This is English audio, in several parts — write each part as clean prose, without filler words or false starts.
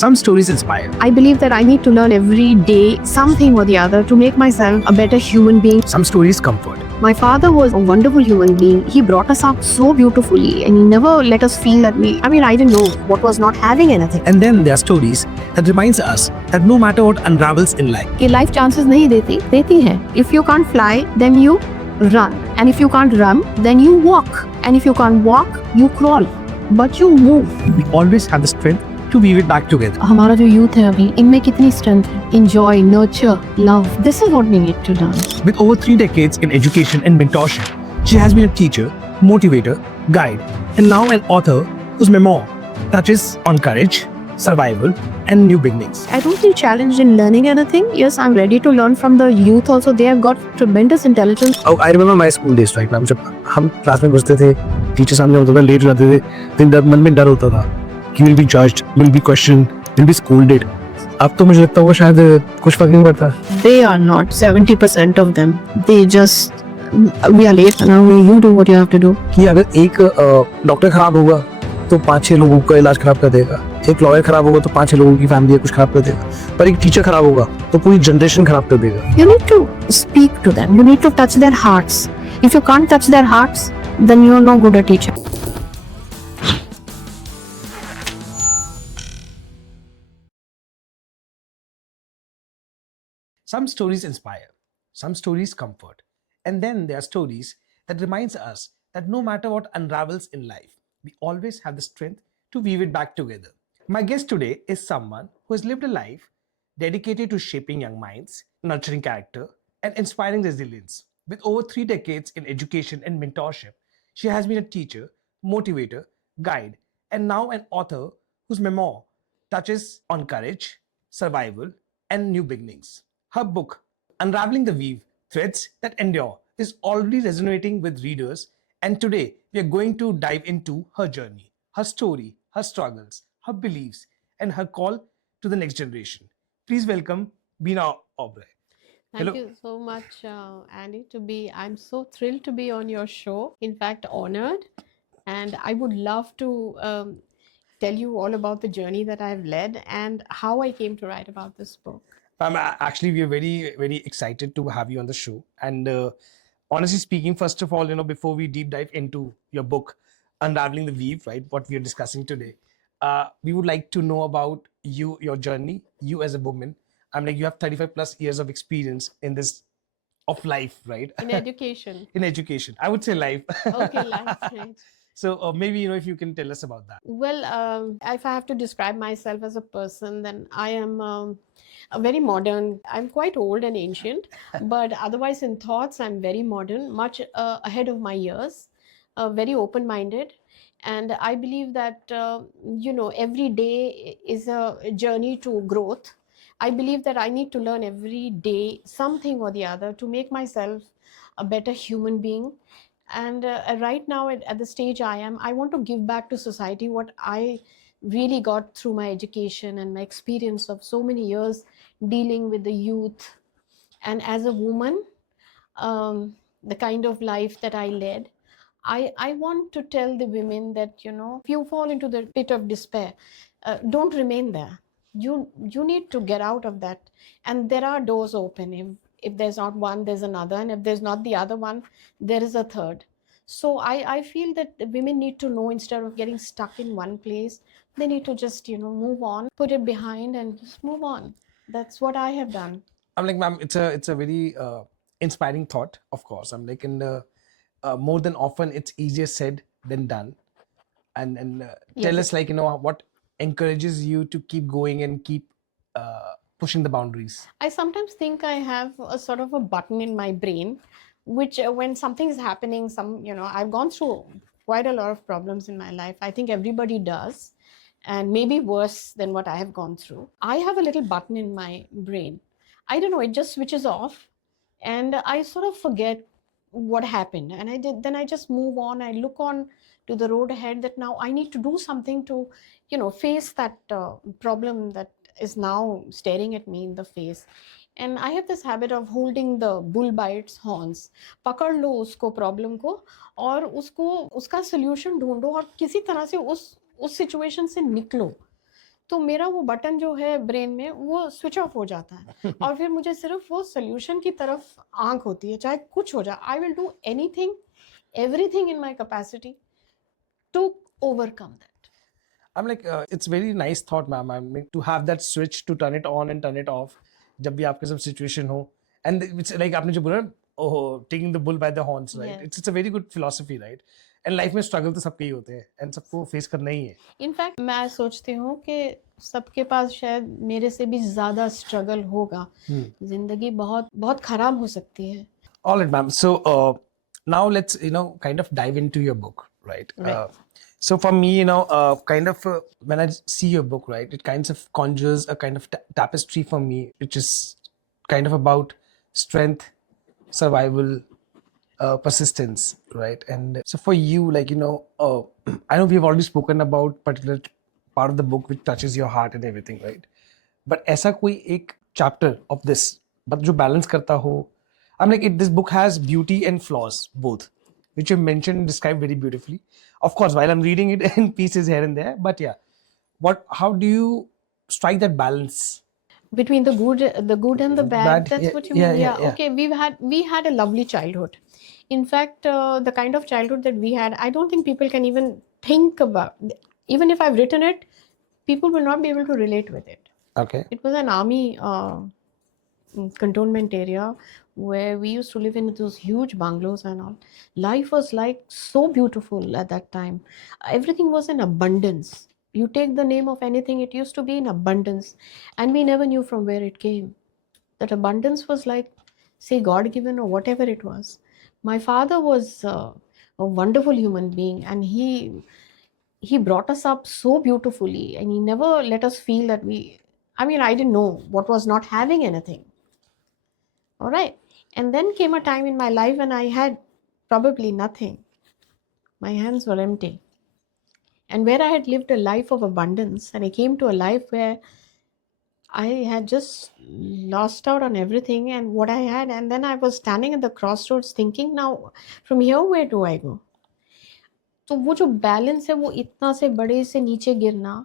Some stories inspire. I believe that I need to learn every day something or the other to make myself a better human being. Some stories comfort. My father was a wonderful human being. He brought us up so beautifully and he never let us feel that I didn't know what was not having anything. And then there are stories that reminds us that no matter what unravels in life, कि life chances नहीं देती है. If you can't fly, then you run. And if you can't run, then you walk. And if you can't walk, you crawl. But you move. we always have the strength to weave it back together. हमारा जो youth है अभी, इनमें कितनी strength है. Enjoy, nurture, love. This is what we need to learn. With over 3 decades in education and mentorship, she has been a teacher, motivator, guide, and now an author whose memoir touches on courage, survival, and new beginnings. I don't feel challenged in learning anything. Yes, I'm ready to learn from the youth also. They have got tremendous intelligence. Oh, I remember my school days, right? जब हम class में घुसते थे, teacher सामने होता था, late हो जाते थे, तो मन में डर होता था कि will be judged, will be questioned, will be scolded. अब तो मुझे लगता होगा शायद कुछ फर्क नहीं पड़ता. They are not 70% of them. They just we are late now. You do what you have to do. कि अगर एक डॉक्टर खराब होगा तो 5-6 लोगों का इलाज खराब कर देगा. एक लॉयर खराब होगा तो 5-6 लोगों की फैमिली कुछ खराब कर देगा. पर एक टीचर खराब होगा तो पूरी जनरेशन खराब कर देगा. You need to speak to them. You need to touch their hearts. If you can't touch their hearts, then you are no good a teacher. Some stories inspire, some stories comfort, and then there are stories that reminds us that no matter what unravels in life, we always have the strength to weave it back together. My guest today is someone who has lived a life dedicated to shaping young minds, nurturing character, and inspiring resilience. With over 3 decades in education and mentorship, she has been a teacher, motivator, guide, and now an author whose memoir touches on courage, survival, and new beginnings. Her book, Unravelling the Weave, Threads That Endure, is already resonating with readers, and today we are going to dive into her journey, her story, her struggles, her beliefs, and her call to the next generation. Please welcome Bina Uberoi. Thank you so much, Andy. I'm so thrilled to be on your show. In fact, honored, and I would love to tell you all about the journey that I've led and how I came to write about this book. Actually, we are very, very excited to have you on the show. And honestly speaking, first of all, before we deep dive into your book, Unraveling the Weave, right, what we are discussing today, we would like to know about you, your journey, you as a woman. You have 35 plus years of experience in this of life, right? In education. In education, I would say life. Okay, life, right. So maybe, if you can tell us about that. Well, if I have to describe myself as a person, then I am a very modern. I'm quite old and ancient, but otherwise in thoughts, I'm very modern, much ahead of my years, very open-minded. And I believe that, every day is a journey to growth. I believe that I need to learn every day something or the other to make myself a better human being. And right now, at the stage I am, I want to give back to society what I really got through my education and my experience of so many years dealing with the youth. And as a woman, the kind of life that I led, I want to tell the women that, if you fall into the pit of despair, don't remain there. You need to get out of that. And there are doors open. If there's not one, there's another. And if there's not the other one, there is a third. So I feel that the women need to know, instead of getting stuck in one place, they need to just, move on, put it behind and just move on. That's what I have done. I'm like, ma'am, it's a very inspiring thought, of course. I'm like, in the more than often, it's easier said than done. And tell us, like, what encourages you to keep going and keep pushing the boundaries. I sometimes think I have a sort of a button in my brain, which when something is happening, I've gone through quite a lot of problems in my life. I think everybody does, and maybe worse than what I have gone through. I have a little button in my brain. I don't know, it just switches off and I sort of forget what happened. And then I just move on. I look on to the road ahead that now I need to do something to, face that problem that is now staring at me in the face. And I have this habit of holding the bull by its horns. पकड़ लो उसको problem को और उसका solution ढूंढो और किसी तरह से उस सिचुएशन से निकलो. तो मेरा वो बटन जो है ब्रेन में वो स्विच ऑफ हो जाता है और फिर मुझे सिर्फ वो सोल्यूशन की तरफ आंख होती है, चाहे कुछ हो जाए। I will do anything, everything in my capacity to overcome that. I'm like, it's very nice thought, ma'am. I mean, to have that switch to turn it on and turn it off. जब भी आपके साथ situation हो, and it's like आपने जो बोला, oh, taking the bull by the horns, right? Yes. It's a very good philosophy, right? And life में struggle तो सबके ही होते हैं, and सबको face करना ही है. इनफैक्ट मैं सोचती हूँ कि सबके पास शायद मेरे से भी ज्यादा स्ट्रगल होगा। जिंदगी बहुत बहुत खराब हो सकती है। All right, ma'am. So now let's kind of dive into your book, right? Right. So for me, when I see your book, right, it kind of conjures a kind of tapestry for me, which is kind of about strength, survival, persistence, right? And so for you, like I know we've already spoken about particular part of the book which touches your heart and everything, right? But ऐसा कोई एक chapter of this, but जो balance करता हो, I'm like, this book has beauty and flaws, both, which you mentioned and described very beautifully. Of course, while I'm reading it in pieces here and there, but yeah, how do you strike that balance between the good and the bad? That's yeah, what you yeah, mean? yeah, yeah. Okay, we had a lovely childhood. In fact, the kind of childhood that we had, I don't think people can even think about. Even if I've written it, people will not be able to relate with it. Okay. It was an army cantonment area where we used to live in those huge bungalows and all. Life was like so beautiful at that time. Everything was in abundance. You take the name of anything, it used to be in abundance, and we never knew from where it came. That abundance was like, say, God given or whatever it was. My father was a wonderful human being, and he brought us up so beautifully, and he never let us feel that I didn't know what was not having anything. All right. And then came a time in my life when I had probably nothing. My hands were empty. And where I had lived a life of abundance, and I came to a life where I had just lost out on everything and what I had. And then I was standing at the crossroads thinking, now from here, where do I go? तो वो जो balance है वो इतना से बड़े से नीचे गिरना,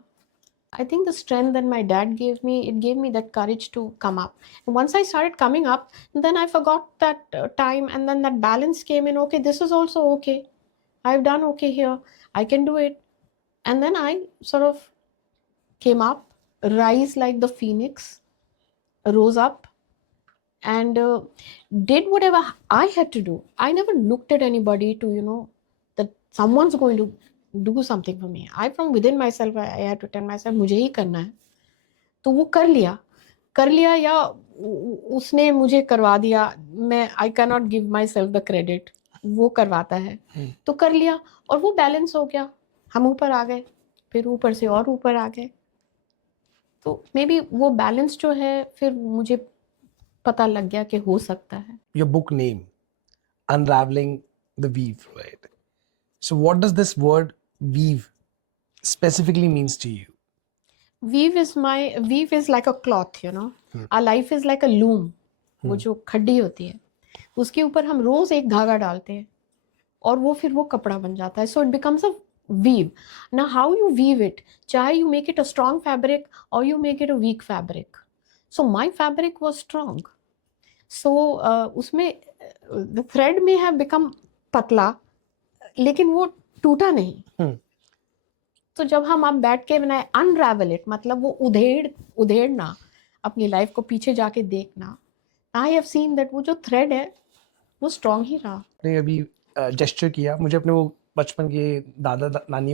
I think the strength that my dad gave me, it gave me that courage to come up. And once I started coming up, then I forgot that time, and then that balance came in. Okay, this is also okay. I've done okay here. I can do it. And then I sort of came up, rise like the phoenix, rose up, and did whatever I had to do. I never looked at anybody to, that someone's going to do something for me. I from within myself, I had to tell myself, मुझे ही करना है. तो वो कर लिया या उसने मुझे करवा दिया. मैं I cannot give myself the credit. वो करवाता है. तो कर लिया और वो बैलेंस हो गया. हम ऊपर आ गए, फिर ऊपर से और ऊपर आ गए. तो मे बी वो बैलेंस जो है फिर मुझे पता लग गया कि हो सकता है. Your book name, Unravelling the Weave, right? So what does this word weave specifically means to you? Weave is like a cloth, Our life is like a loom. वो जो खड्डी होती है, उसके ऊपर हम रोज एक धागा डालते हैं और वो फिर वो कपड़ा बन जाता है. So it becomes a weave. Now how you weave it, चाहे you make it a strong fabric or you make it a weak fabric. So my fabric was strong. So उसमें the thread may have become पतला, लेकिन वो टूटा नहीं. तो जब हम अब बैठ के बनाए अनरावल इट, मतलब वो उधेड़ना, अपनी लाइफ को पीछे जाके देखना. आई हैव सीन दैट वो जो थ्रेड है वो स्ट्रॉन्ग ही रहा. आपने अभी जेस्चर किया, मुझे अपने वो बचपन के दादा नानी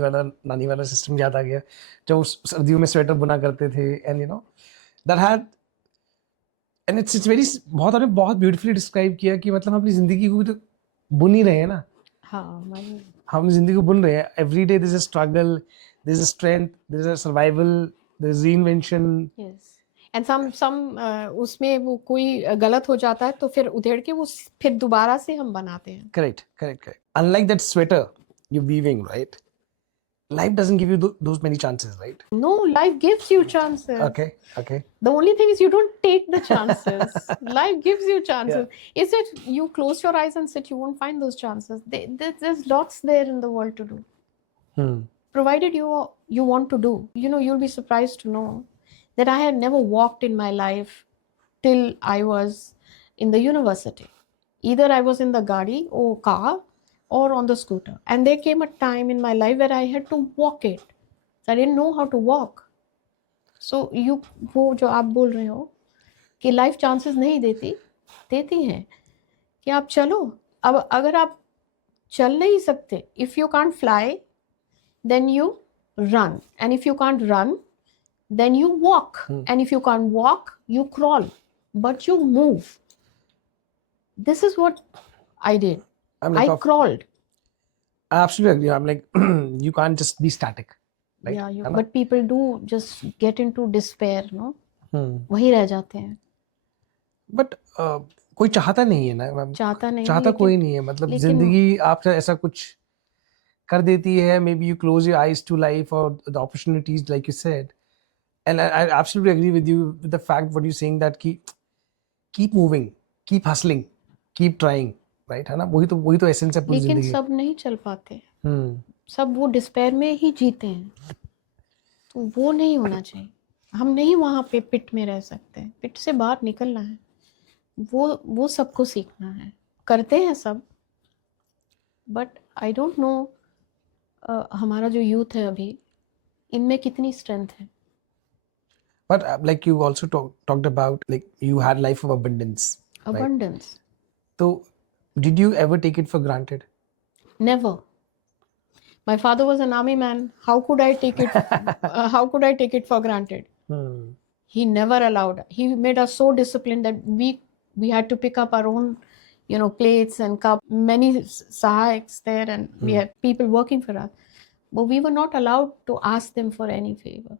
वाला सिस्टम याद आ गया, जब सर्दियों में स्वेटर बुना करते थे. And that had and it's very बहुत ब्यूटीफुली डिस्क्राइब किया कि मतलब हम अपनी जिंदगी को तो बुन ही रहे हैं ना. हम जिंदगी को बुन रहे हैं. Every day there is a struggle, there is a strength, there is a survival, there is reinvention. Yes. And some उसमें वो कोई गलत हो जाता है तो फिर उधेड़ के वो फिर दोबारा से हम बनाते हैं. Correct. Unlike that sweater you're weaving, right? Life doesn't give you those many chances, right? No, life gives you chances. Okay. The only thing is you don't take the chances. Life gives you chances. Is it you close your eyes and sit, you won't find those chances. There's lots there in the world to do. provided you want to do. You'll be surprised to know that I had never walked in my life till I was in the university. Either I was in the gadi or car or on the scooter, and there came a time in my life where I had to walk it. So I didn't know how to walk. So वो जो आप बोल रहे हो कि life chances नहीं देती हैं कि आप चलो. अब अगर आप चल नहीं सकते, if you can't fly then you run, and if you can't run then you walk, and if you can't walk you crawl, but you move. This is what I did. I crawled. I absolutely agree. I'm like, you can't just be static. Right? Yeah, but people do just get into despair, no? वही रह जाते हैं. But कोई चाहता नहीं है ना ma'am. चाहता कोई नहीं है. मतलब जिंदगी आपसे ऐसा कुछ कर देती है. Maybe you close your eyes to life or the opportunities, like you said. And I absolutely agree with you with the fact what you're saying, that keep moving, keep hustling, keep trying, right? है ना? वही तो essence है पूरी जिंदगी. लेकिन सब नहीं चल पाते. सब वो डिस्पेयर में ही जीते हैं. तो वो नहीं होना चाहिए. हम नहीं वहाँ पे पिट में रह सकते. पिट से बाहर निकलना है. वो सबको सीखना है. करते हैं सब, बट आई डोंट नो हमारा जो यूथ है अभी, इनमें कितनी स्ट्रेंथ है. But like you also talked about, like you had life of abundance. Abundance. Right? So did you ever take it for granted? Never. My father was an army man. How could I take it? How could I take it for granted? He never allowed. He made us so disciplined that we had to pick up our own, plates and cup. Many sahayaks there, and we had people working for us, but we were not allowed to ask them for any favor.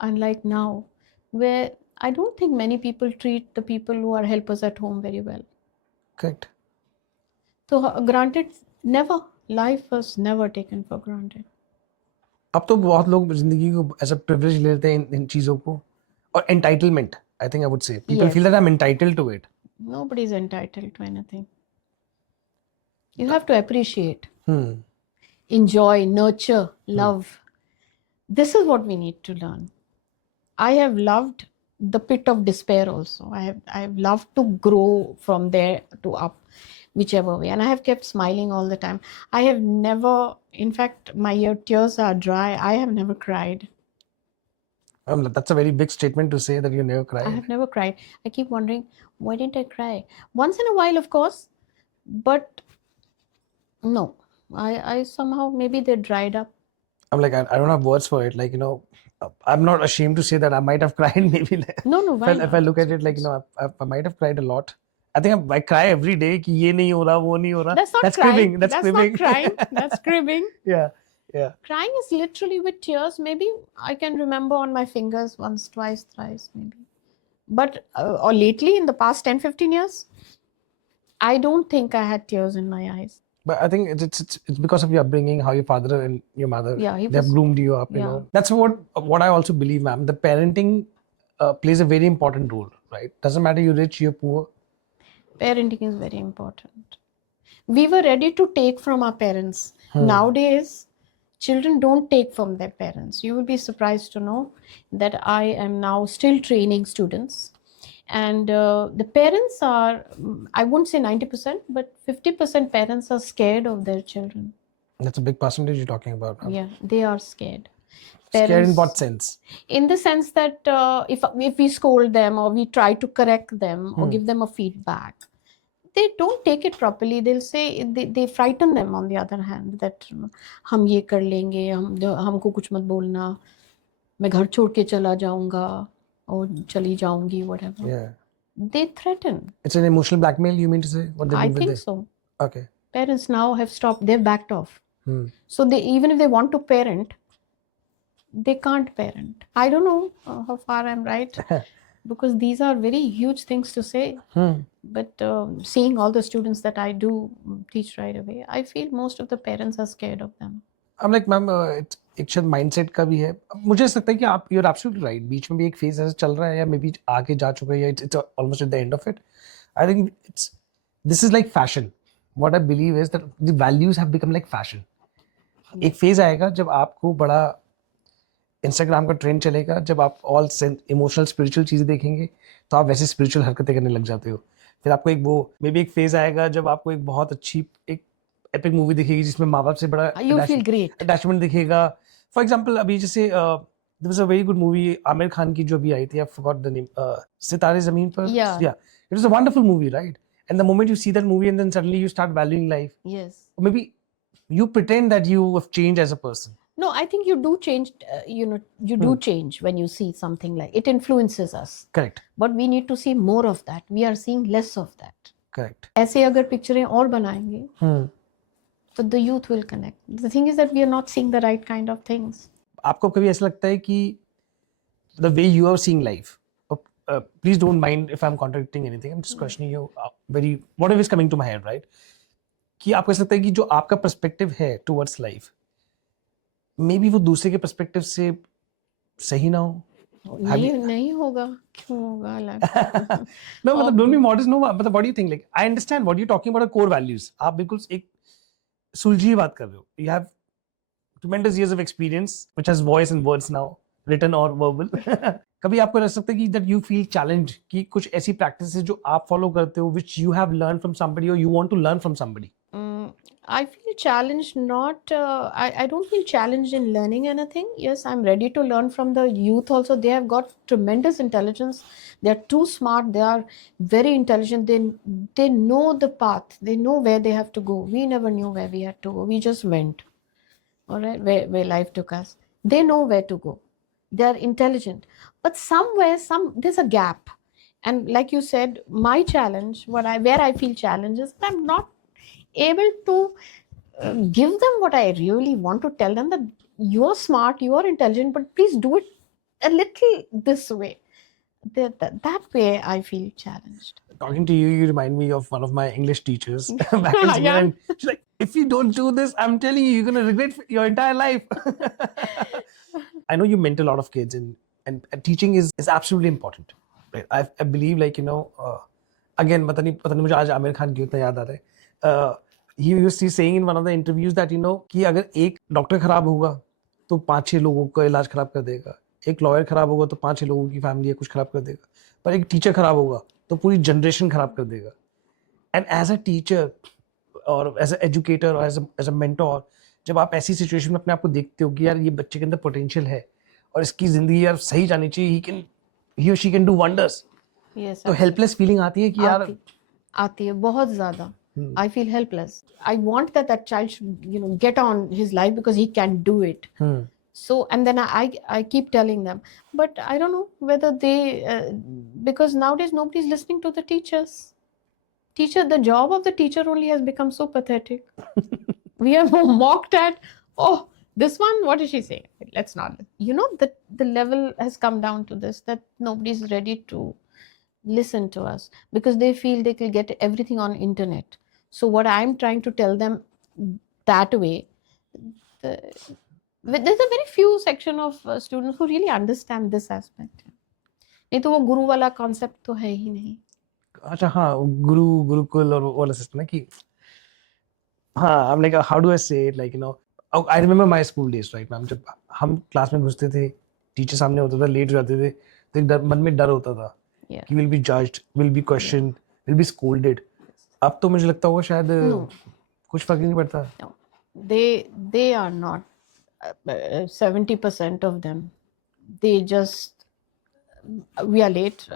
Unlike now, where I don't think many people treat the people who are helpers at home very well. Correct. So granted, never. Life was never taken for granted. अब तो बहुत लोग जिंदगी को as a privilege लेते हैं इन चीजों को, और entitlement. I think I would say people feel that I'm entitled to it. Nobody is entitled to anything. You have to appreciate, enjoy, nurture, love. This is what we need to learn. I have loved the pit of despair also. I have loved to grow from there to up, whichever way. And I have kept smiling all the time. I have never, in fact, my tears are dry. I have never cried. That's a very big statement to say, that you never cried. I have never cried. I keep wondering, why didn't I cry? Once in a while, of course, but no. I somehow, maybe they dried up. I'm like, I don't have words for it. Like, I'm not ashamed to say that I might have cried maybe. No, why not? If I look at it, like, I might have cried a lot. I think I cry every day कि ये नहीं हो रहा, वो नहीं हो रहा. That's cribbing. That's not crying. That's cribbing. Yeah. Crying is literally with tears. Maybe I can remember on my fingers once, twice, thrice, maybe. But or lately, in the past 10-15 years, I don't think I had tears in my eyes. But I think it's because of your upbringing, how your father and your mother, they have groomed you up. You know, that's what I also believe, ma'am. The parenting plays a very important role, right? Doesn't matter you're rich, you're poor. Parenting is very important. We were ready to take from our parents. Nowadays, children don't take from their parents. You will be surprised to know that I am now still training students. And the parents are, I wouldn't say 90%, but 50% parents are scared of their children. That's a big percentage you're talking about. Huh? Yeah, they are scared. Scared in what sense? In the sense that if we scold them or we try to correct them or give them a feedback, they don't take it properly. They'll say, they frighten them on the other hand, that हम ये कर लेंगे, हमको कुछ मत बोलना, मैं घर छोड़ के चला जाऊंगा और चली जाऊंगी, whatever. Yeah. They threaten. It's an emotional blackmail, you mean to say? What they I do with think it? so. Okay. Parents now have stopped. They've backed off. So they, even if they want to parent, they can't parent. I don't know how far I'm right, because these are very huge things to say. But seeing all the students that I do teach right away, I feel most of the parents are scared of them. I'm like, ma'am, एक शायद mindset का भी है. मुझे ऐसा लगता है कि आप, you're absolutely right. बीच में भी एक phase ऐसा चल रहा है, या maybe आगे जा चुका है, या it's almost at the end of it. I think this is like fashion. What I believe is that the values have become like fashion. एक फेज आएगा जब आपको बड़ा इंस्टाग्राम का ट्रेंड चलेगा, जब आप ऑल इमोशनल स्पिरिचुअल चीजें देखेंगे तो आप वैसे स्पिरिचुअल हरकतें करने लग जाते हो। फिर आपको एक वो मे बी एक फेज आएगा जब आपको एक बहुत अच्छी एक एपिक मूवी दिखेगी जिसमें माँ बाप से बड़ा You feel great. अटैचमेंट दिखेगा। फॉर एग्जाम्पल अभी जैसे there was a very good movie Aamir Khan की जो भी आई थी, आई फॉरगॉट द नेम, सितारे Zameen Par. Yeah. It was a wonderful movie, right? And the moment you see that movie and then suddenly you start valuing life, Yes. Maybe you pretend that you have changed as a person. No, I think you do change. You do change when you see something like it influences us. Correct. But we need to see more of that. We are seeing less of that. Correct. ऐसे अगर पिक्चरें और बनाएंगे, तो the youth will connect. The thing is that we are not seeing the right kind of things. आपको कभी ऐसा लगता है कि the way you are seeing life, please don't mind if I'm contradicting anything, I'm just questioning you very whatever is coming to my head, right? कि आपको ऐसा लगता है कि जो आपका पर्सपेक्टिव है टुवर्ड्स लाइफ, मे बी वो दूसरे के पर्सपेक्टिव से सही ना हो? नहीं होगा, क्यों होगा? No, मतलब don't be modest, no, मतलब what do you think? Like I understand what you're talking about, core values. आप बिल्कुल एक सुलझी बात कर रहे हो. You have tremendous years of experience which has voice and words now, written or verbal. कभी आपको लग सकता है कि that you feel challenged कि कुछ ऐसी practices जो आप follow करते हो which you have learned from somebody or you want to learn from somebody? I feel challenged, not I don't feel challenged in learning anything. Yes, I'm ready to learn from the youth also. They have got tremendous intelligence. They are too smart. They are very intelligent. They know the path. They know where they have to go. We never knew where we had to go. We just went. All right, where life took us. They know where to go. They are intelligent. But somewhere, there's a gap. And like you said, my challenge, where I feel challenged is that I'm not able to give them what I really want to tell them, that you're smart, you're intelligent, but please do it a little this way. That way I feel challenged. Talking to you, you remind me of one of my English teachers back in school. Yeah. And she's like, if you don't do this, I'm telling you, you're going to regret your entire life. I know you mentor a lot of kids and teaching is absolutely important. Right? I believe, like, you know, again, पता नहीं मुझे आज आमिर खान क्यों इतना याद आ रहा है. He used to saying in one of the interviews that, you know, कि अगर एक डॉक्टर खराब होगा तो 5-6 लोगों का इलाज खराब कर देगा, एक लॉयर खराब होगा तो 5-6 लोगों की फैमिली है कुछ खराब कर देगा, पर एक टीचर खराब होगा तो पूरी जनरेशन खराब कर देगा. एंड एज अ टीचर और एज अ एजुकेटर और एज अ मेंटोर, जब आप ऐसी सिचुएशन में अपने आप को देखते हो कि यार ये बच्चे के अंदर पोटेंशियल है और इसकी जिंदगी यार सही जानी चाहिए, he or she can do wonders. Yes, तो हेल्पलेस फीलिंग आती है कि यार आती है बहुत ज़्यादा. I feel helpless. I want that child should, get on his life because he can do it. So, and then I keep telling them, but I don't know whether they, because nowadays nobody's listening to the teachers. The job of the teacher only has become so pathetic. We are mocked at, oh, this one, what is she saying? Let's not, the level has come down to this, that nobody's ready to listen to us because they feel they can get everything on internet. So what I'm trying to tell them that way, there's a very few section of students who really understand this aspect. नहीं तो वो गुरु वाला concept तो है ही नहीं. अच्छा हाँ, गुरुकुल और वाला सिस्टम है कि हाँ, I'm like, how do I say it, like, you know, I remember my school days, right ma'am, जब हम क्लास में घुसते थे, टीचर सामने होता था, लेट हो जाते थे, तो एक मन में डर होता था कि will be judged, will be questioned, will be scolded. अब तो मुझे लगता होगा शायद कुछ फर्क नहीं पड़ता. They are not 70% of them. They just we are late.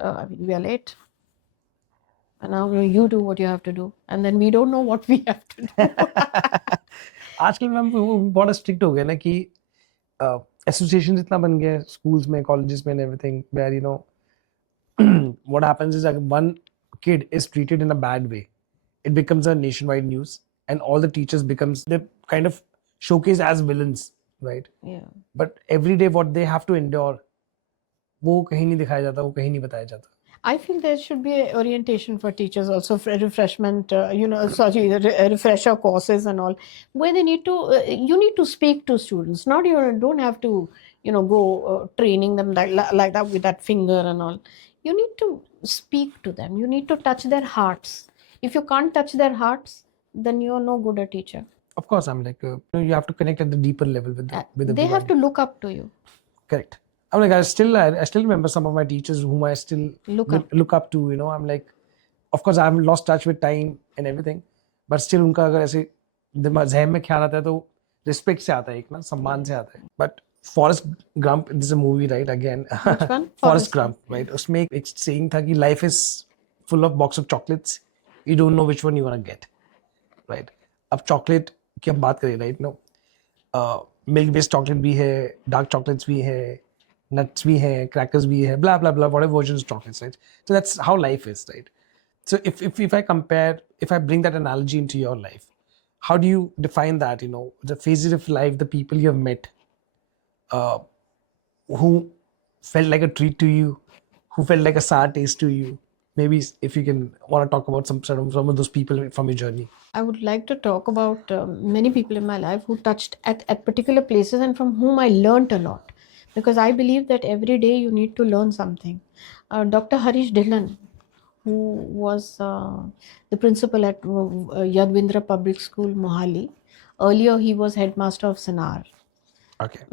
And now you do what you have to do, and then we don't know what we have to do. आजकल मैम बहुत स्ट्रिक्ट हो गया ना कि association इतना बन गया schools में, कॉलेजेस में, everything, where you know what happens is like one kid is treated in a bad way, it becomes a nationwide news and all the teachers becomes they kind of showcased as villains, right? Yeah. But every day what they have to endure, वो कहीं नहीं दिखाया जाता, वो कहीं नहीं बताया जाता. I feel there should be a orientation for teachers also, for refreshment, refresher courses and all, where they need to, you need to speak to students, not you don't have to, go training them like that with that finger and all. You need to speak to them. You need to touch their hearts. If you can't touch their hearts, then you're no good a teacher. of course, I'm like, you have to connect at the deeper level with They everyone. have to look up to you. Correct. I'm like, I still remember some of my teachers whom I still Look up. to. I'm like, of course, I haven't lost touch with time and everything, but still उनका अगर ऐसे दिमाग ज़हन में ख्याल आता है तो respect से आता है एक ना सम्मान से आता है. But Forrest Gump, this is a movie, right? Again, Which one? Forrest Gump, right? उसमें एक saying था कि life is full of box of chocolates. You don't know which one you wanna get, right? अब chocolate की हम बात करें, right? No, milk based chocolate भी है, डार्क चॉकलेट्स भी है, नट्स भी है, क्रैकर्स भी है, blah blah blah, whatever versions of chocolates, right? So that's how life is, right? So if I bring that analogy into your life, how do you define that? The phases of life, the people you have met, uh, who felt like a treat to you, who felt like a sour taste to you. Maybe if you can want to talk about some of those people from your journey. I would like to talk about many people in my life who touched at particular places and from whom I learnt a lot. Because I believe that every day you need to learn something. Dr. Harish Dhillon, who was the principal at Yadvindra Public School, Mohali. Earlier, he was headmaster of Sanar. Okay.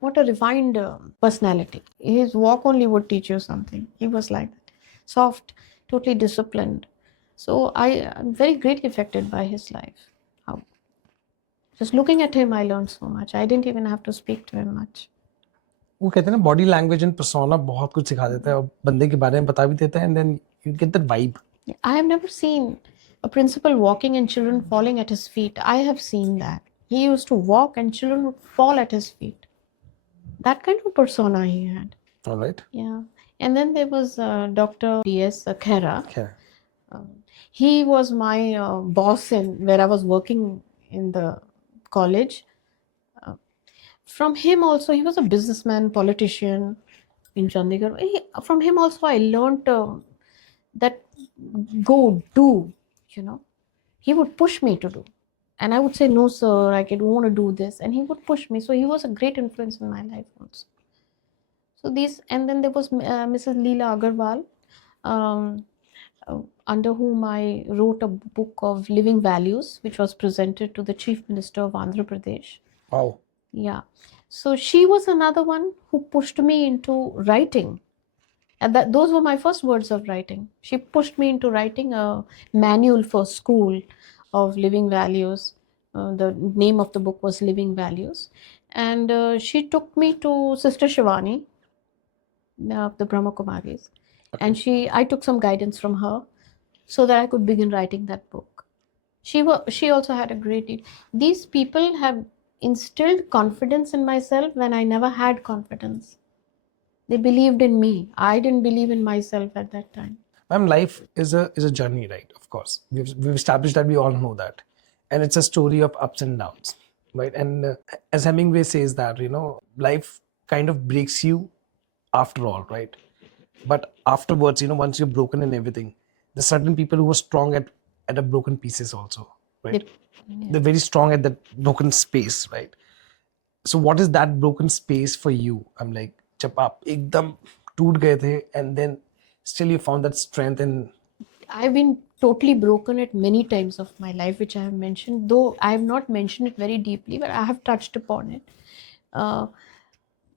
What a refined personality. His walk only would teach you something. He was like that. Soft, totally disciplined. So I am very greatly affected by his life. How? Just looking at him, I learned so much. I didn't even have to speak to him much. वो कहते हैं ना body language and persona बहुत कुछ सिखा देता है और बंदे के बारे में बता भी देता है and then you get that vibe. I have never seen a principal walking and children falling at his feet. I have seen that. He used to walk and children would fall at his feet. That kind of persona he had. All right. Yeah. And then there was Dr. D.S. Khera. Okay. He was my boss where I was working in the college. From him also, he was a businessman, politician in Chandigarh. From him also, I learned that go, do, He would push me to do. And I would say, no, sir, I don't want to do this. And he would push me. So he was a great influence in my life also. So and then there was Mrs. Leela Agarwal, under whom I wrote a book of living values, which was presented to the Chief Minister of Andhra Pradesh. Wow. Yeah. So she was another one who pushed me into writing. And those were my first words of writing. She pushed me into writing a manual for school of living values. The name of the book was Living Values. And she took me to Sister Shivani of the Brahma Kumaris. Okay. And I took some guidance from her so that I could begin writing that book. She also had a great deal. These people have instilled confidence in myself when I never had confidence. They believed in me. I didn't believe in myself at that time. Ma'am, life is a journey, right? Of course. We've established that, we all know that. And it's a story of ups and downs, right? And as Hemingway says that, life kind of breaks you after all, right? But afterwards, once you're broken and everything, there's certain people who are strong at a broken pieces also, right? They're very strong at that broken space, right? So what is that broken space for you? I'm like, जब आप एकदम टूट गए थे and then still you found that strength and... I've been totally broken at many times of my life, which I have mentioned, though I have not mentioned it very deeply, but I have touched upon it.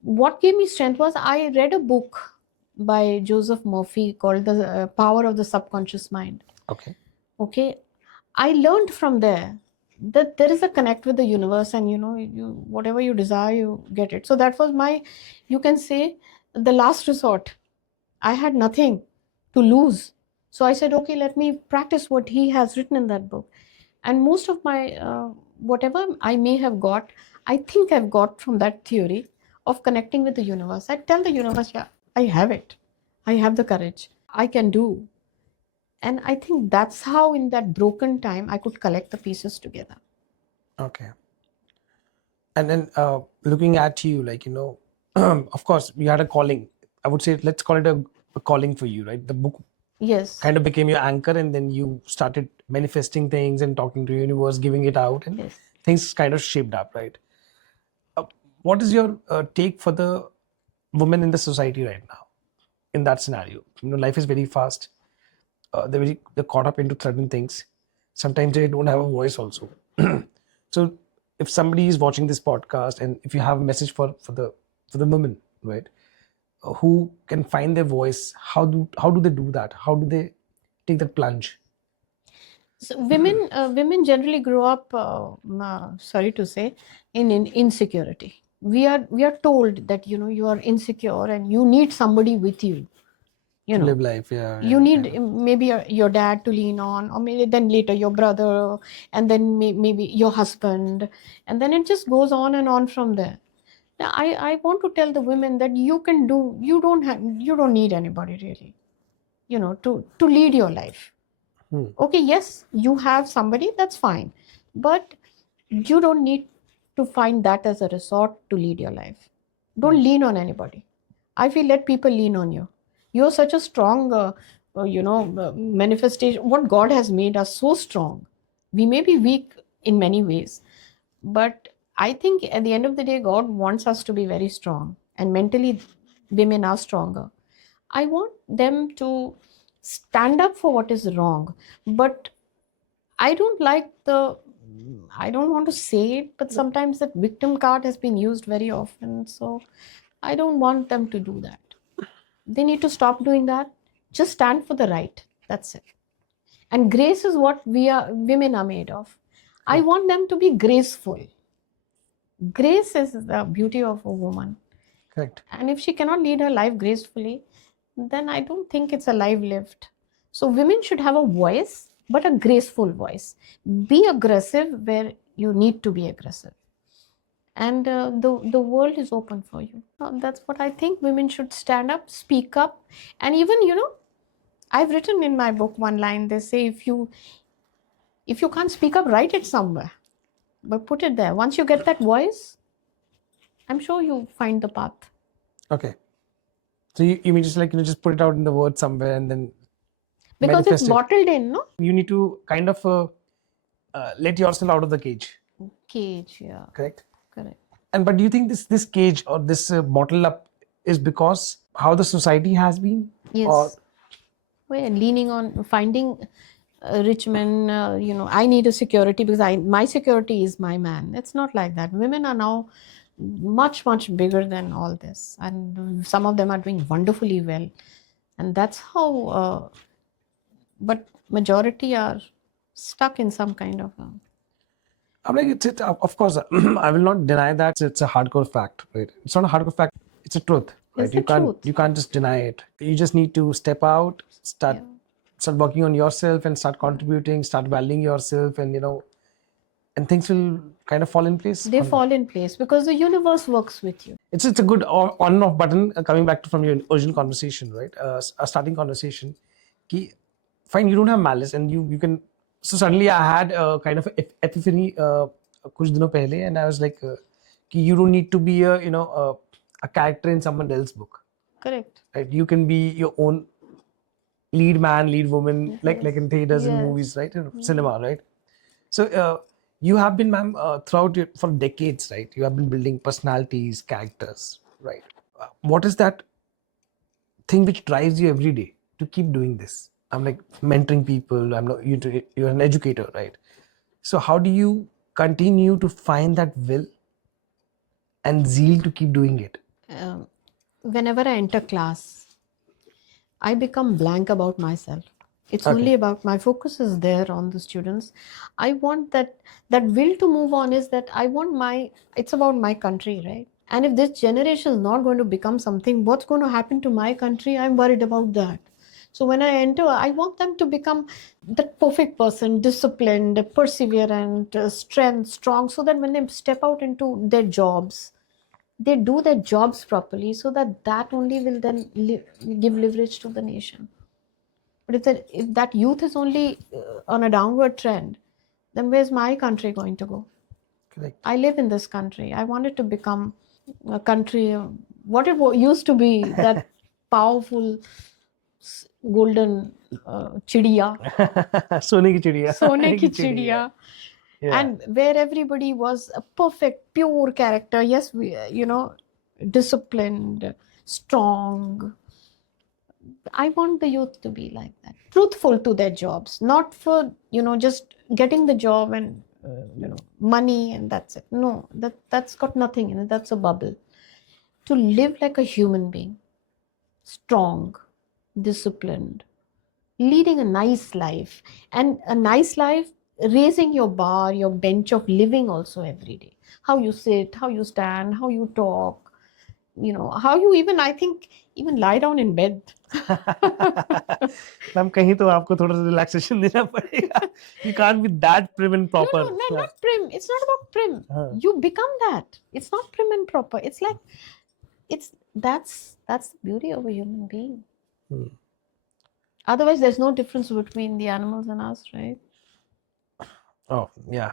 What gave me strength was I read a book by Joseph Murphy called The Power of the Subconscious Mind. Okay. I learned from there that there is a connect with the universe, and you whatever you desire, you get it. So that was my, you can say, the last resort. I had nothing to lose. So I said, okay, let me practice what he has written in that book. And most of my, whatever I may have got, I think I've got from that theory of connecting with the universe. I tell the universe, yeah, I have it. I have the courage. I can do. And I think that's how in that broken time, I could collect the pieces together. Okay. And then looking at you, like, of course, you had a calling. I would say, let's call it a calling for you, right? The book kind of became your anchor, and then you started manifesting things and talking to the universe, giving it out, and things kind of shaped up, right? What is your take for the women in the society right now in that scenario? Life is very fast. They're caught up into certain things. Sometimes they don't have a voice also. So if somebody is watching this podcast, and if you have a message for the women, right, who can find their voice, how do they do that? How do they take that plunge? So women generally grow up, sorry to say, in insecurity. We are told that you are insecure and you need somebody with you. To live life, yeah. You need maybe your dad to lean on, or maybe then later your brother, and then maybe your husband, and then it just goes on and on from there. Now, I want to tell the women that you can do. You don't need anybody really, to lead your life. Okay, yes, you have somebody, that's fine, but you don't need to find that as a resort to lead your life. Don't lean on anybody. I feel, let people lean on you. You're such a strong manifestation. What God has made us so strong. We may be weak in many ways, but I think at the end of the day, God wants us to be very strong, and mentally women are stronger. I want them to stand up for what is wrong, but I don't I don't want to say it, but sometimes that victim card has been used very often. So I don't want them to do that. They need to stop doing that. Just stand for the right. That's it. And grace is what women are made of. I want them to be graceful. Grace is the beauty of a woman. Correct. And if she cannot lead her life gracefully, then I don't think it's a life lived. So women should have a voice, but a graceful voice. Be aggressive where you need to be aggressive. And the world is open for you. That's what I think. Women should stand up, speak up. And even, I've written in my book one line. They say, if you can't speak up, write it somewhere. But put it there. Once you get that voice, I'm sure you find the path. Okay. So you mean just like, just put it out in the word somewhere and then because manifest it's it. bottled in, no? You need to kind of let yourself out of the cage. Cage, yeah. Correct. Correct. But do you think this cage or this bottle up is because how the society has been? Yes. Or We're leaning on finding rich men, I need a security because my security is my man. It's not like that. Women are now much, much bigger than all this. And some of them are doing wonderfully well. And that's how, but majority are stuck in some kind of... I'm like, it's of course, I will not deny that it's a hardcore fact, right? It's not a hardcore fact, it's a truth, right? It's the truth. You can't just deny it. You just need to step out, start working on yourself and start contributing, start valuing yourself, and and things will kind of fall in place. They fall in place because the universe works with you. It's a good on and off button, coming back from your original conversation, right? A starting conversation. Fine, you don't have malice and you can. So suddenly I had a kind of epiphany kuch dino pehle, and I was like, you don't need to be a character in someone else's book. Correct. Right? You can be your own lead man, lead woman, like in theaters and movies, right? In cinema, right? So you have been, ma'am, for decades, right? You have been building personalities, characters, right? What is that thing which drives you every day to keep doing this? I'm like mentoring people. You're an educator, right? So how do you continue to find that will and zeal to keep doing it? Whenever I enter class, I become blank about myself. It's only about my focus is there on the students. I want that will to move on is that it's about my country, right? And if this generation is not going to become something, what's going to happen to my country? I'm worried about that. So when I enter, I want them to become that perfect person, disciplined, perseverant, strong, so that when they step out into their jobs, they do their jobs properly, so that only will then give leverage to the nation. But if that youth is only on a downward trend, then where's my country going to go? Correct. I live in this country. I want it to become a country, what it used to be, that powerful golden chidiya. Sone ki chidiya. Sone ki chidiya. Yeah. And where everybody was a perfect, pure character. Yes, we, disciplined, strong. I want the youth to be like that. Truthful to their jobs, not for, just getting the job and money and that's it. No, that's got nothing in it. That's a bubble. To live like a human being, strong, disciplined, leading a nice life, and a nice life, raising your bar, your bench of living also every day. How you sit, how you stand, how you talk, how you even, I think, even lie down in bed. Ma'am कहीं तो आपको थोड़ा सा relaxation देना पड़ेगा. You can't be that prim and proper. No, not prim. It's not about prim. You become that. It's not prim and proper. It's like, that's the beauty of a human being. Otherwise, there's no difference between the animals and us, right? Oh, yeah,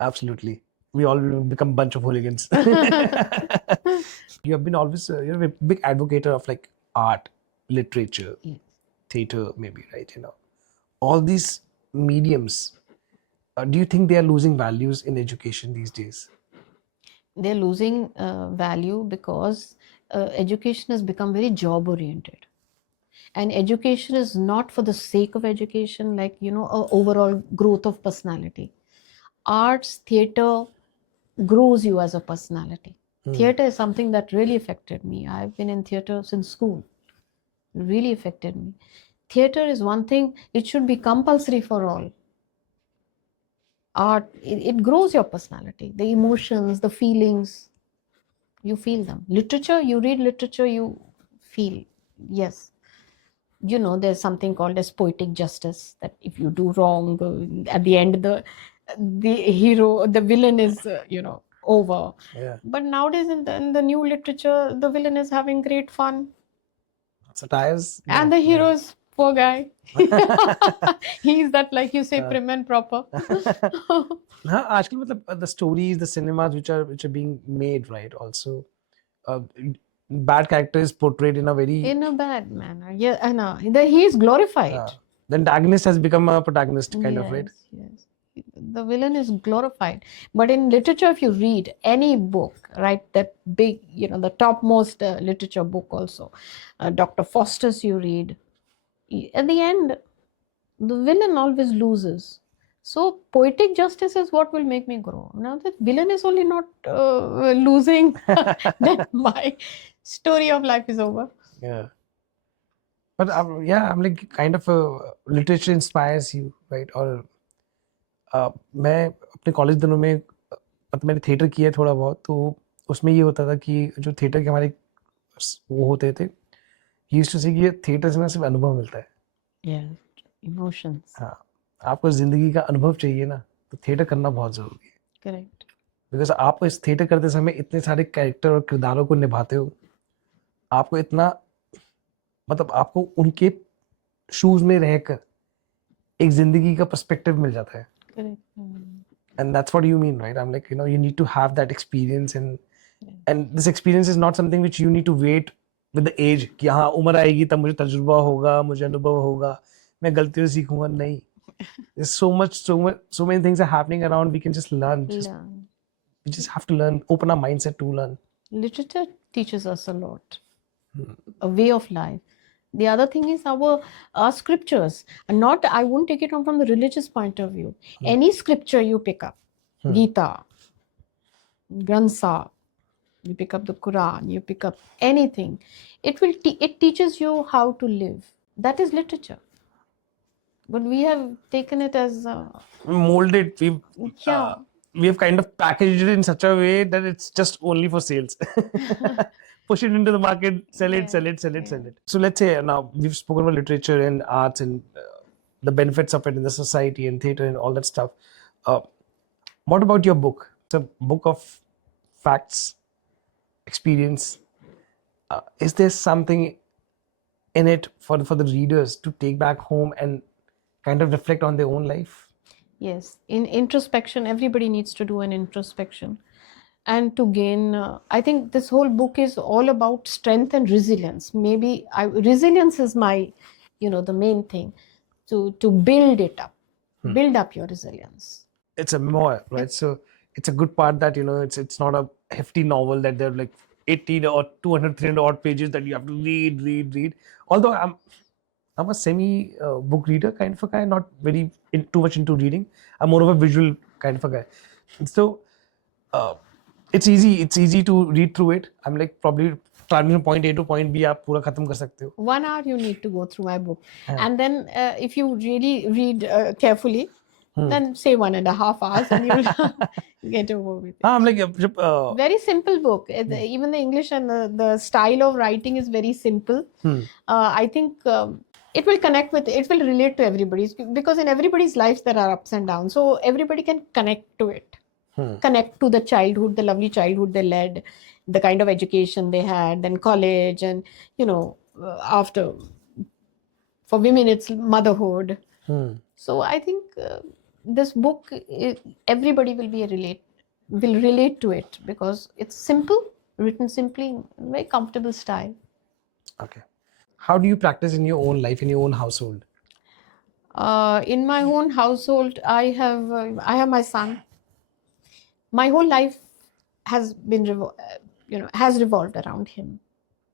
absolutely. We all will become a bunch of hooligans. You have been always, you're a big advocate of like art, literature, theater, maybe, right? All these mediums. Do you think they are losing values in education these days? They're losing value because education has become very job oriented. And education is not for the sake of education, like, overall growth of personality. Arts, theater grows you as a personality. Theater is something that really affected me. I've been in theater since school. It really affected me. Theater is one thing, it should be compulsory for all. Art, it grows your personality, the emotions, the feelings, you feel them. Literature, you read literature, you feel, yes. There's something called as poetic justice, that if you do wrong, at the end, the hero, the villain is, over. Yeah. But nowadays in the new literature, the villain is having great fun. Satires. And the hero is poor guy. He's that, like you say, prim and proper. हाँ, आजकल मतलब the stories, the cinemas which are being made, right? Also, bad character is portrayed in a bad manner. Yeah, I know. He is glorified. The antagonist has become a protagonist, kind of, right? Yes. The villain is glorified. But in literature, if you read any book, right, that big, the topmost literature book also, Dr. Faustus, you read, at the end, the villain always loses. So poetic justice is what will make me grow. Now the villain is only not losing, then my story of life is over. Yeah. But I'm like kind of literature inspires you, right? Or मैं अपने college दिनों में मतलब मैंने theatre किया थोड़ा बहुत, तो उसमें ये होता था कि जो थिएटर के हमारे वो होते थे, यूज्ड टू से कि थिएटर से ना सिर्फ अनुभव मिलता है. इमोशंस. हाँ, आपको जिंदगी का अनुभव चाहिए ना, तो थिएटर करना बहुत जरूरी है. करेक्ट. बिकॉज आप इस थिएटर करते समय इतने सारे कैरेक्टर और किरदारों को निभाते हो, आपको इतना मतलब आपको उनके शूज में रहकर एक जिंदगी का पर्सपेक्टिव मिल जाता है. And that's what you mean, right? I'm like, you need to have that experience, and this experience is not something which you need to wait with the age कि हाँ उम्र आएगी तब मुझे तजुर्बा होगा, मुझे अनुभव होगा, मैं गलतियों से सीखूंगा. नहीं. There's so many things are happening around. We can just learn. We just have to learn, open our mindset to learn. Literature teaches us a lot, a way of life. The other thing is our scriptures. And not, I won't take it on from the religious point of view. Any scripture you pick up, Gita, Granth, you pick up the Quran, you pick up anything, it teaches you how to live. That is literature. But we have taken it as molded. We have kind of packaged it in such a way that it's just only for sales. Push it into the market, sell it. So let's say now we've spoken about literature and arts and the benefits of it in the society and theater and all that stuff. What about your book? It's a book of facts, experience. Is there something in it for the readers to take back home and kind of reflect on their own life? Yes. In introspection, everybody needs to do an introspection. And to gain, I think this whole book is all about strength and resilience. Maybe resilience is my, the main thing, to build it up, build up your resilience. It's a memoir, right? So it's a good part that, it's not a hefty novel that they're like 80 or 200, 300 odd pages that you have to read. Although I'm a semi book reader kind of a guy, not very too much into reading. I'm more of a visual kind of a guy. So uh, it's easy to read through it. I'm like probably traveling from point A to point B, आप पूरा खत्म कर सकते हो. 1 hour you need to go through my book. Yeah. And then if you really read carefully, then say 1.5 hours and you'll get over with it. I'm like Very simple book. Even the English and the style of writing is very simple. I think it will connect with, it will relate to everybody, because in everybody's lives there are ups and downs. So everybody can connect to it. Connect to the childhood, the lovely childhood they led, the kind of education they had, then college, and after, for women it's motherhood. So I think this book, everybody will relate to it, because it's simple, written simply, in very comfortable style. Okay. How do you practice in your own life, in your own household? In my own household, I have my son. My whole life has been has revolved around him.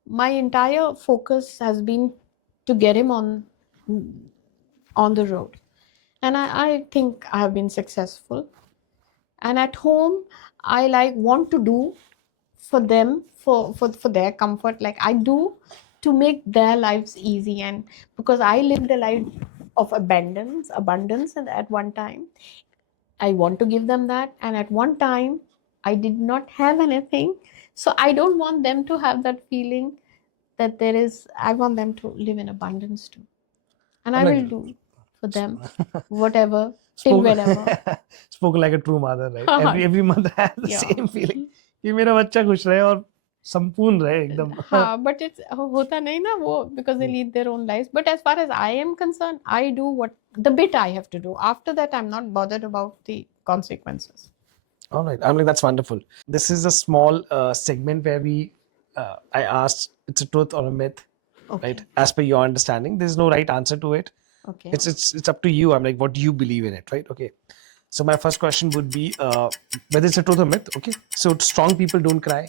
My entire focus has been to get him on the road, and I think I have been successful. And at home, I want to do for them, for their comfort, like I do, to make their lives easy. And because I lived a life of abundance, and at one time I want to give them that, and at one time I did not have anything. So I don't want them to have that feeling that there is, I want them to live in abundance too. And I will do for them whatever, till whenever. Spoken like a true mother, right? Every mother has the same feeling. कि मेरा बच्चा खुश रहे और संपूर्ण रहे एकदम. हाँ, but it's होता नहीं ना वो, because they lead their own lives. But as far as I am concerned, I do what the bit I have to do. After that, I'm not bothered about the consequences. All right, I'm like, that's wonderful. This is a small segment where I asked, it's a truth or a myth, right? As per your understanding, there's no right answer to it. Okay. It's up to you. I'm like, what do you believe in it, right? Okay. So my first question would be whether it's a truth or myth. Okay. So strong people don't cry.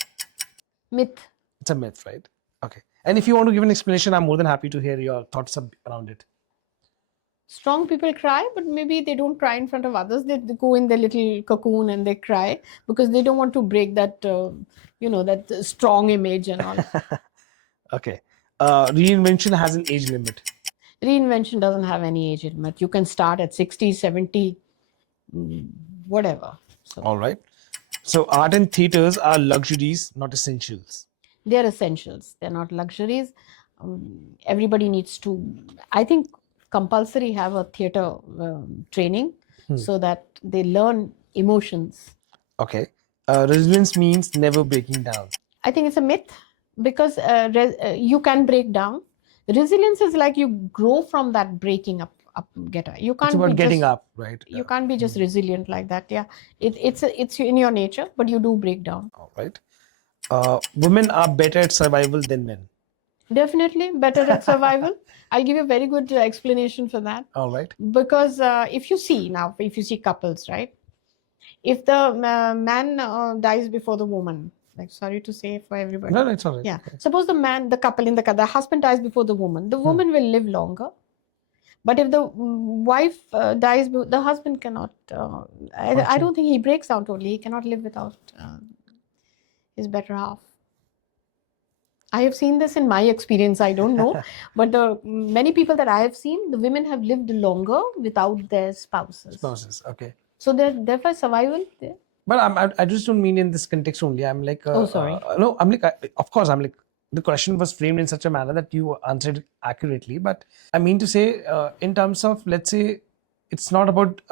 Myth. It's a myth, right? Okay. And if you want to give an explanation, I'm more than happy to hear your thoughts around it. Strong people cry, but maybe they don't cry in front of others. They go in their little cocoon and they cry because they don't want to break that, that strong image and all. Okay. Reinvention has an age limit. Reinvention doesn't have any age limit. You can start at 60, 70, whatever. So, all right. So art and theaters are luxuries, not essentials. They're essentials. They're not luxuries. Everybody needs to, I think, compulsory have a theater training so that they learn emotions. Okay. Resilience means never breaking down. I think it's a myth, because you can break down. Resilience is like you grow from that breaking up. You can't. It's about getting up, right? You can't be just resilient like that. Yeah, it's in your nature, but you do break down. All right. Women are better at survival than men. Definitely better at survival. I'll give you a very good explanation for that. All right. Because if you see couples, right? If the man dies before the woman, like, sorry to say for everybody. No, it's all right. Yeah. Okay. Suppose the husband dies before the woman will live longer. But if the wife dies, the husband cannot. I don't think he breaks out totally. He cannot live without his better half. I have seen this in my experience. I don't know, but the many people that I have seen, the women have lived longer without their spouses. Spouses, okay. So therefore survival there. But I just don't mean in this context only. I'm like, oh, sorry. No, I'm like, of course, I'm like, the question was framed in such a manner that you answered accurately. But I mean to say, in terms of, let's say, it's not about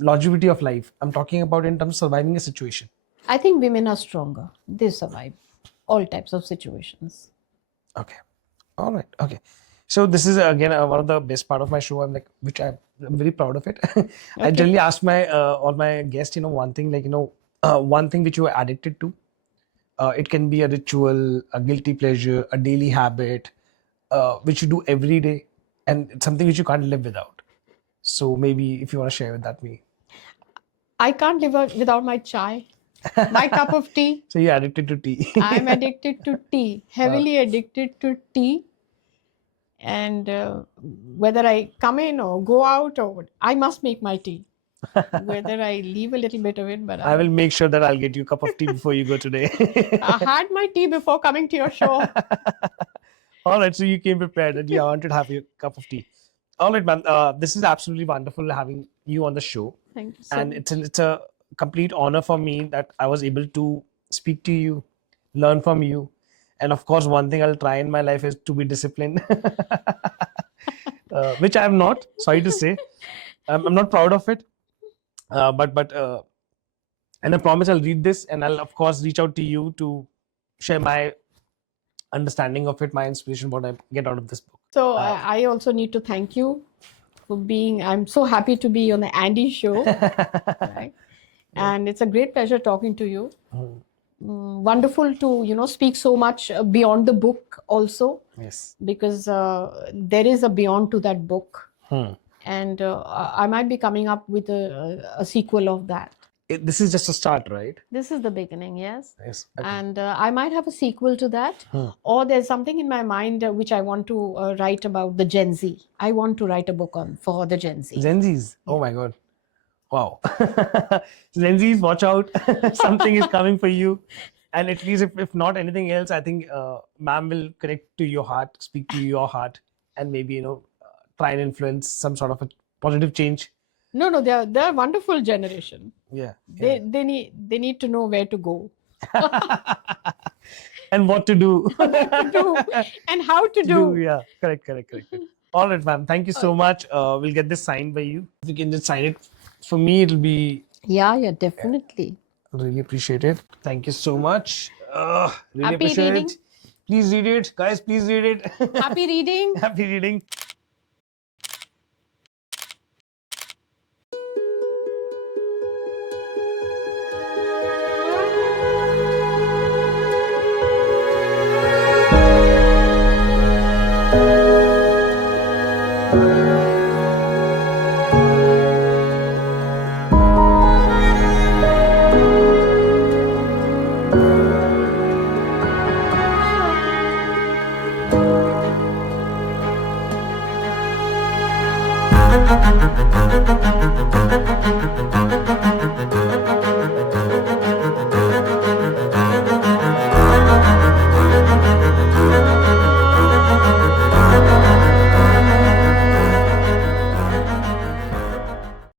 longevity of life. I'm talking about in terms of surviving a situation. I think women are stronger. They survive all types of situations. Okay. All right. Okay. So this is again one of the best part of my show. I'm very proud of it. Okay. I generally ask all my guests, one thing like, one thing which you are addicted to. It can be a ritual, a guilty pleasure, a daily habit, which you do every day, and it's something which you can't live without. So maybe if you want to share with that me. I can't live without my chai. My cup of tea. So you're addicted to tea. I'm addicted to tea, heavily addicted to tea. And whether I come in or go out, I must make my tea. whether I leave a little bit of it, but I will make sure that I'll get you a cup of tea before you go today. I had my tea before coming to your show. All right, so you came prepared and you wanted to have your cup of tea. All right, ma'am. This is absolutely wonderful having you on the show, Thank you so and much. it's a complete honor for me that I was able to speak to you, learn from you, and of course, one thing I'll try in my life is to be disciplined, which I'm not. Sorry to say, I'm not proud of it, but and I promise I'll read this and I'll of course reach out to you to share my understanding of it, my inspiration, what I get out of this book. So I also need to thank you for being. I'm so happy to be on the Andy show, right? And it's a great pleasure talking to you. Wonderful to speak so much beyond the book also, Yes. because there is a beyond to that book, Hmm. and I might be coming up with a sequel of that. This is just a start, right? This is the beginning, yes. Yes. Okay. And I might have a sequel to that, or there's something in my mind which I want to write about the Gen Z. I want to write a book for the Gen Z. Gen Zs. Oh my God. Wow. Gen Zs, watch out. Something is coming for you. And at least if not anything else, I think ma'am will connect to your heart, speak to your heart, and maybe, try and influence some sort of a positive change. No, they're a wonderful generation. Yeah. They need to know where to go. And what to do. do and how to do. Yeah, correct. All right, ma'am. Thank you so much. We'll get this signed by you. If you can just sign it for me, it'll be Yeah, definitely. really appreciate it. Thank you so much. Really Happy appreciate reading. it. Please read it, guys. Please read it. Happy reading. Happy reading.